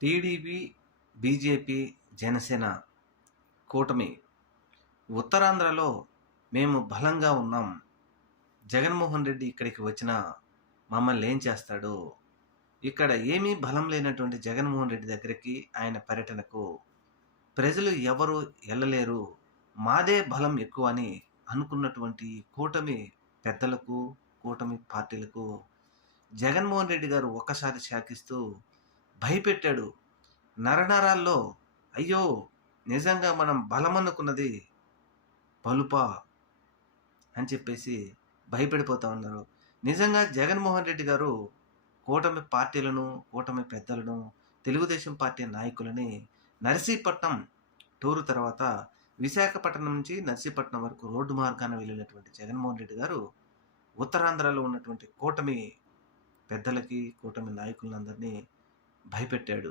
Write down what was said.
TDP, BJP, Janasena కూటమి ఉత్తరాంధ్రలో మేము బలంగా ఉన్నాం. జగన్మోహన్ రెడ్డి ఇక్కడికి వచ్చినా మమ్మల్ని ఏం చేస్తాడు? ఇక్కడ ఏమీ బలం లేనటువంటి జగన్మోహన్ రెడ్డి దగ్గరికి ఆయన పర్యటనకు ప్రజలు ఎవరు ఎళ్ళలేరు. మాదే బలం ఎక్కువ అని అనుకున్నటువంటి కూటమి పెద్దలకు, కూటమి పార్టీలకు జగన్మోహన్ రెడ్డి గారు ఒక్కసారి శాకిస్తూ భయపెట్టాడు. నరనరాల్లో అయ్యో! నిజంగా మనం బలమనుకున్నది పలుపా అని చెప్పేసి భయపడిపోతా ఉన్నారు. నిజంగా జగన్మోహన్ రెడ్డి గారు కూటమి పార్టీలను, కూటమి పెద్దలను, తెలుగుదేశం పార్టీ నాయకులని నర్సీపట్నం టూరు తర్వాత విశాఖపట్నం నుంచి నర్సీపట్నం వరకు రోడ్డు మార్గాన వెళ్ళినటువంటి జగన్మోహన్ రెడ్డి గారు ఉత్తరాంధ్రలో ఉన్నటువంటి కూటమి పెద్దలకి, కూటమి నాయకులందరినీ భయపెట్టాడు.